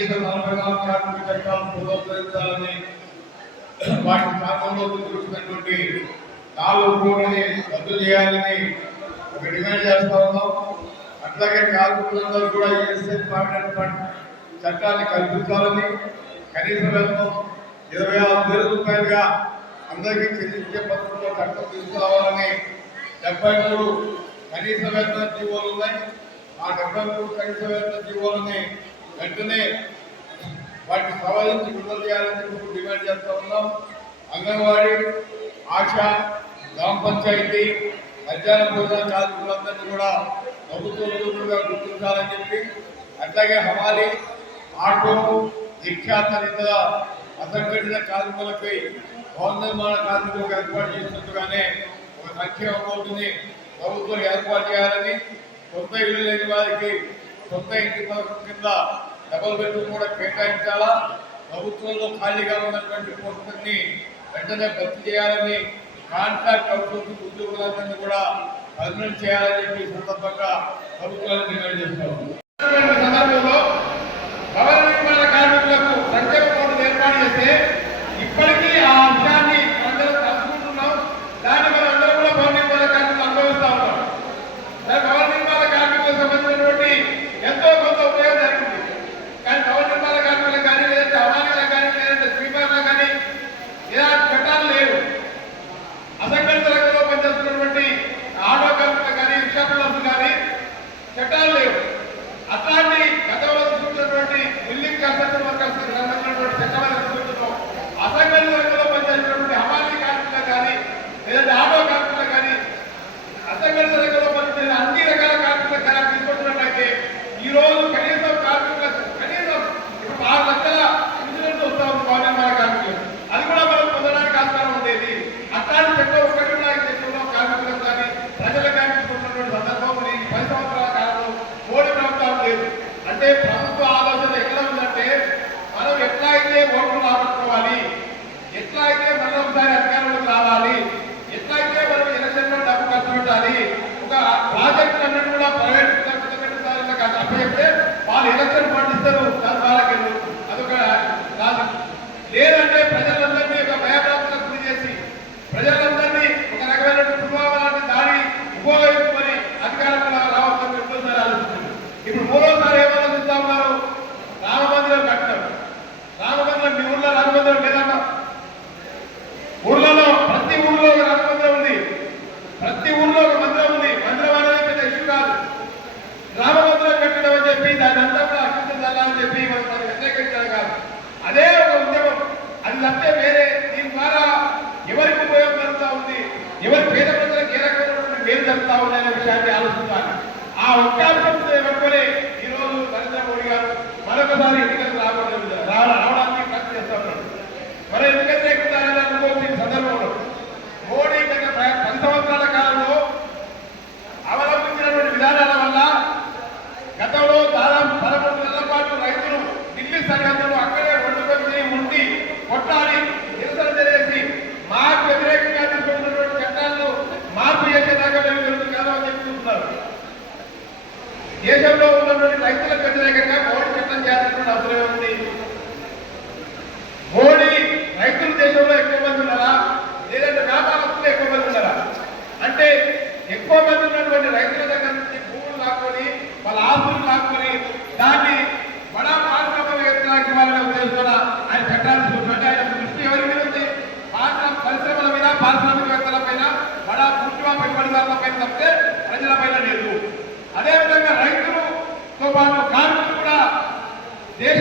కనీస 44 కార్మిక చట్టాలను పునరుద్ధరించాలని వాటి స్థానంలో చూసినటువంటి 4 కోట్లని రద్దు చేయాలని ఒక డిమాండ్ చేస్తా ఉన్నాం. అట్లాగే కార్మికులందరూ కూడా ఈఎస్ఐ ప్రావిడెంట్ ఫండ్ చట్టాన్ని కల్పించాలని, కనీస వేతనం 26,000 రూపాయలుగా అందరికీ చెల్లించే పద్ధతిలో చట్టం తీసుకురావాలని 73 కనీస వేతన జీవోలు ఉన్నాయి. ఆ 73 కనీస వేతన జీవోలని వెంటనే వాటిని సవరించి విడుదల చేయాలని డిమాండ్ చేస్తా ఉన్నాం. అంగన్వాడీ, ఆశా, గ్రామ పంచాయతీ, మధ్యాహ్న భోజన కార్మికులందరినీ కూడా ప్రభుత్వ ఉద్యోగులుగా గుర్తించాలని చెప్పి, అట్లాగే హమాలి, ఆటో, రిక్షా తదితర అసంఘటిత కార్మికులపై భవన నిర్మాణ కార్మికులకు ఏర్పాటు చేసినట్టుగానే ఒక సంక్షేమ బోర్డుని ప్రభుత్వం ఏర్పాటు చేయాలని, సొంత ఇల్లు లేని వారికి సొంత ఇంటి పథకం కింద డబుల్ బెడ్రూమ్ కూడా కేటాయించాలా, ప్రభుత్వంలో ఖాళీగా ఉన్నటువంటి పోస్టుల్ని వెంటనే భర్తీ చేయాలని, కాంట్రాక్ట్ అవుట్సోర్సింగ్ ఉద్యోగులందరినీ కూడా పర్మనెంట్ చేయాలని చెప్పి సందర్భంగా ప్రభుత్వాన్ని డిమాండ్ చేస్తాం. సందర్భంలో భవన నిర్మాణ కార్మికులకు సంక్షేమ బోర్డు ఏర్పాటు చేస్తే ఇప్పటికీ ఆ అంశాన్ని అందరూ తలుచుకుంటున్నాం. దాన్ని మనం అందరూ కూడా భవన నిర్మాణ కార్మికులు అనుభవిస్తా ఉన్నాం. భవన నిర్మాణ కార్మికులకు సంబంధించినటువంటి ఎంతో కొంత ఉపయోగం జరిగింది. కానీ భవన నిర్మాణ కార్మికులకు కానీ, లేదంటే హమాలీలకు కానీ, లేదంటే స్వీపర్లకు కానీ ఇలాంటి చట్టాలు లేవు. అసంఘటిత రంగంలో పనిచేస్తున్నటువంటి ఆటో కార్మికులకు కానీ, రిక్షా పిల్లలకు కానీ చట్టాలు లేవు. అట్లాంటి గతంలో తీసుకుంటున్నటువంటి బిల్డింగ్ కన్స్ట్రక్షన్ వర్కర్స్ సంబంధించినటువంటి చట్టాలను తీసుకుంటున్నాం. అసంఘటిత రంగంలో పనిచేస్తున్నటువంటి హమాలీ కార్మికులకు కానీ, లేదంటే ఆటో కార్మికులకు కానీ, అసంఘటిత రంగంలో పనిచేసిన అన్ని రకాల కార్మికులకు కానీ తీసుకుంటున్నట్లయితే ఈ రోజు కనీసం కార్మికులకు కనీసం ఇప్పుడు 6 లక్షల ఇన్సూరెన్స్ వస్తా ఉంది భవన నిర్మాణ కార్మికులు. అది కూడా మనం పొందడానికి ఆస్కారం ఉండేది. అట్లాంటి చట్టం ఒకటి దేశంలో కార్మికులకు కానీ ప్రజలకు కానీ తీసుకుంటున్నటువంటి సందర్భం ఈ 10 సంవత్సరాల కాలంలో మోడీ ప్రభుత్వం లేదు. అంటే ప్రభుత్వ ఆలోచన ఎక్కడ ఉందంటే, మనం ఎట్లా అయితే ఓట్లు రాబట్టుకోవాలి, ఎట్లా అయితే మనం ఒకసారి అధికారంలోకి రావాలి, ఎట్లా అయితే మనం ఎలక్షన్ లో డబ్బు ఖర్చు పెట్టాలి, ఒక ప్రాజెక్టు అన్నిటి కూడా ప్రైవేట్ అప్పచెప్తే వాళ్ళు ఎలక్షన్ ఫండ్ ఇస్తారు, దాని వాళ్ళకి అదొక కాదు. లేదంటే ప్రజలందరినీ ఒక భయభ్రాంతులకు గురి చేసి ప్రజలందరినీ ఒక రకమైన పుల్వామాలాంటి దాడి ఉపయోగించుకొని అధికారంలో రావాలని రెండోసారి ఆలోచిస్తుంది. ఇప్పుడు మూడోసారి ఏం ఆలోచిస్తా ఉన్నారు? రామ మందిరం కట్టడం. రామ మందిరం మీ ఊర్లో రామ మందిరం లేదన్నా? ఊర్లలో ప్రతి ఊర్లో ఒక రామ మందిరం ఉంది. ప్రతి ఊర్లో ఒక మందిరం ఉంది. మందిరం అనేది పెద్ద ఇష్యూ కాదు. రామ మందిరం కట్టడం అని చెప్పి దాని అంతా కూడా అక్షించాలని చెప్పి మనం వ్యతిరేకించడం కాదు. అదే ఒక ఉద్యమం. అది తప్పితే వేరే దీని ద్వారా ఎవరికి ఉపయోగం జరుగుతూ ఉంది, ఎవరి పేద ప్రజలకు ఏ రకమైనటువంటి మేలు జరుగుతూ ఉంది అనే విషయాన్ని ఆలోచించాలి. ఆ అవకాశం పట్టుకొని ఈరోజు నరేంద్ర మోడీ గారు మరొకసారి ఎన్నికలకు రావడానికి ప్రయత్నం చేస్తూ ఉన్నాడు. మరి ఎందుకంటే ఎక్కుతారని అనుకోవచ్చు. ఈ సందర్భంలో మోడీ గత 10 సంవత్సరాల కాలంలో అవలంబించినటువంటి విధానాల వల్ల గతంలో దాదాపు 13 నెలల పాటు రైతులు ఢిల్లీ సరిహద్దులు అక్కడే ఒడ్డుకొని ఉండి కొట్లాడి నిరసన చేసి మాకు వ్యతిరేకంగా తీసుకుంటున్నటువంటి చట్టాలను మార్పు చేసేదాకా మేము వెళ్తుంది కదా అని చెప్తున్నారు. దేశంలో ఉన్నటువంటి రైతులకు వ్యతిరేకంగా మోడీ చట్టం చేయాల్సినటువంటి అవసరం ఉంది. మోడీ రైతులు దేశంలో ఎక్కువ మంది ఉన్నారా, లేదంటే వ్యాపారస్తులు ఎక్కువ మంది ఉన్నారా? అంటే ఎక్కువ మంది ఉన్నటువంటి రైతుల దగ్గర నుంచి భూములు లాక్కొని వాళ్ళ ఆస్తులు లాక్కొని దాన్ని బడా పారిశ్రామికవేత్తలకు వాళ్ళని ఉద్దేశిస్తున్న ఆయన చట్టాలు చూస్తుంటే ఆయన దృష్టి ఎవరి మీద ఉంది? పరిశ్రమల మీద, పారిశ్రామికవేత్తల పైన, బడా పూర్తిగా పెట్టుబడిదారుల పైన తప్పితే ప్రజల పైన లేదు. అదేవిధంగా రైతులతో పాటు కార్మికులు కూడా దేశ